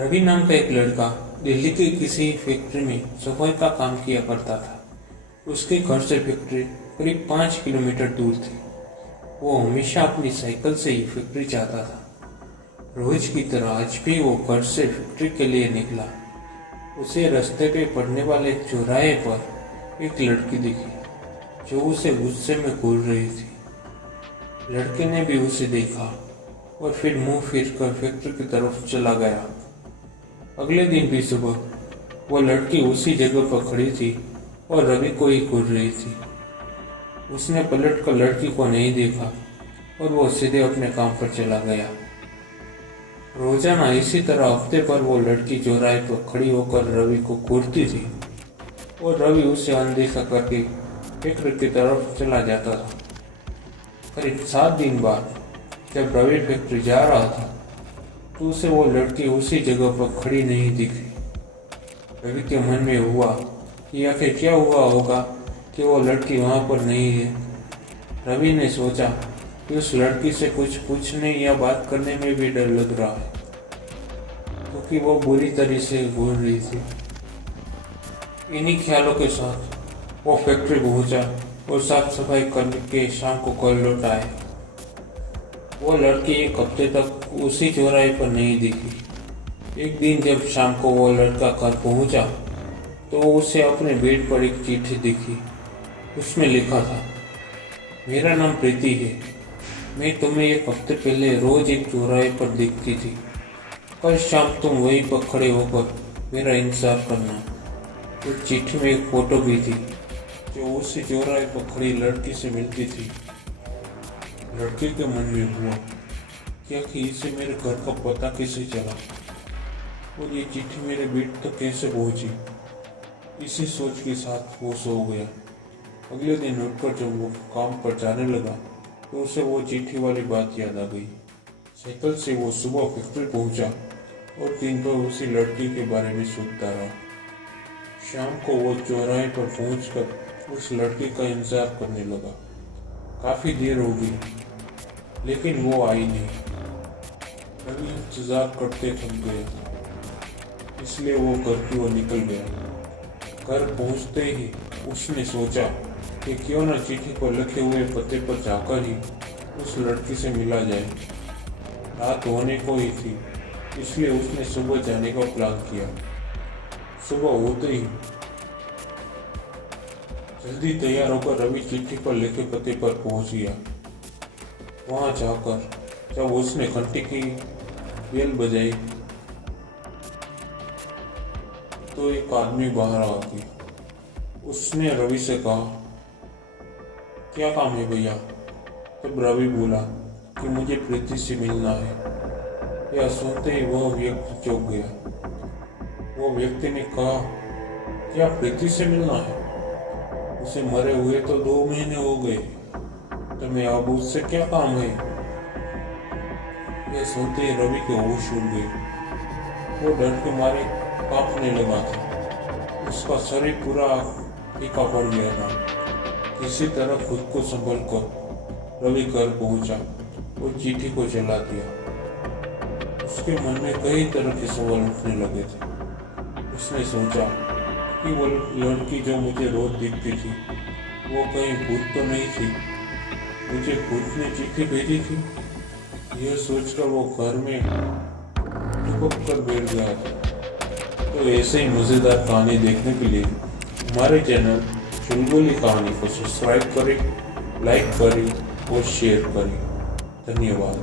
रवि नाम का एक लड़का दिल्ली की किसी फैक्ट्री में सफाई का काम किया करता था। उसके घर से फैक्ट्री करीब 5 किलोमीटर दूर थी। वो हमेशा अपनी साइकिल से ही फैक्ट्री जाता था। रोज की तरह आज भी वो घर से फैक्ट्री के लिए निकला। उसे रास्ते पे पड़ने वाले चौराहे पर एक लड़की दिखी जो उसे गुस्से में घूर रही थी। लड़के ने भी उसे देखा और फिर मुंह फेर कर फैक्ट्री की तरफ चला गया। अगले दिन भी सुबह वो लड़की उसी जगह पर खड़ी थी और रवि को ही घूर रही थी। उसने पलट कर लड़की को नहीं देखा और वो सीधे अपने काम पर चला गया। रोजाना इसी तरह हफ्ते भर वो लड़की चौराहे पर खड़ी होकर रवि को घूरती थी और रवि उसे अनदेखा करके फैक्ट्री की तरफ चला जाता था। करीब 7 दिन बाद जब रवि फैक्ट्री जा रहा था तो उसे वो लड़की उसी जगह पर खड़ी नहीं दिखी। रवि के मन में हुआ कि आखिर क्या हुआ होगा कि वो लड़की वहां पर नहीं है। रवि ने सोचा कि उस लड़की से कुछ पूछने या बात करने में भी डर लग रहा है क्योंकि वो बुरी तरह से घूर रही थी। इन्हीं ख्यालों के साथ वो फैक्ट्री पहुंचा और साफ सफाई करके शाम को घर लौट आए। वो लड़की एक हफ्ते तक उसी चौराहे पर नहीं दिखी। एक दिन जब शाम को वो लड़का घर पहुंचा तो उसे अपने बेड पर एक चिट्ठी दिखी। उसमें लिखा था, मेरा नाम प्रीति है। मैं तुम्हें एक हफ्ते पहले रोज एक चौराहे पर दिखती थी। कल शाम तुम वहीं पर खड़े होकर मेरा इंतजार करना। उस चिट्ठी में एक फोटो भी थी जो उसी चौराहे पर खड़ी लड़की से मिलती थी। लड़के के मन में हुआ क्या कि इसे मेरे घर का पता कैसे चला और ये चिट्ठी मेरे बेड तक कैसे पहुंची। इसी सोच के साथ वो सो गया। अगले दिन उठकर जब वो काम पर जाने लगा तो उसे वो चिट्ठी वाली बात याद आ गई। साइकिल से वो सुबह फैक्ट्री पहुंचा और दिन भर उसी लड़की के बारे में सोचता रहा। शाम को वो चौराहे पर पहुंचकर उस लड़की का इंतजार करने लगा। काफी देर हो गई लेकिन वो आई नहीं। रवि इंतजार करते थक गया इसलिए वो घर की ओर निकल गया। घर पहुंचते ही उसने सोचा कि क्यों न चिट्ठी पर लिखे हुए पते पर जाकर ही उस लड़की से मिला जाए। रात होने को ही थी इसलिए उसने सुबह जाने का प्लान किया। सुबह होते ही जल्दी तैयार होकर रवि चिट्ठी पर लिखे पते पर पहुंच गया। वहां जाकर जब उसने घंटी की बेल बजाई तो एक आदमी बाहर आ गया। उसने रवि से कहा, क्या काम है भैया? तब रवि बोला कि मुझे प्रीति से मिलना है। यह सुनते ही वह व्यक्ति चौंक गया। वो व्यक्ति ने कहा, क्या प्रीति से मिलना है? उसे मरे हुए तो 2 महीने हो गए। तुम्हें अब उससे क्या काम है? यह सुनते ही रवि के होश उड़ गए। वो डर के मारे कांपने लगा था। उसका शरीर पूरा फीका पड़ गया था। किसी तरह खुद को संभल कर रवि घर पहुंचा और चिट्ठी को जला दिया। उसके मन में कई तरह के सवाल उठने लगे थे। उसने सोचा कि वो लड़की जो मुझे रोज दिखती थी वो कहीं भूत तो नहीं थी। मुझे भूत ने चिट्ठी भेजी थी। यह सोचकर वो घर में दुबक कर बैठ गया था। तो ऐसे ही मज़ेदार कहानी देखने के लिए हमारे चैनल चुलबुली कहानी को सब्सक्राइब करें, लाइक करें और शेयर करें। धन्यवाद।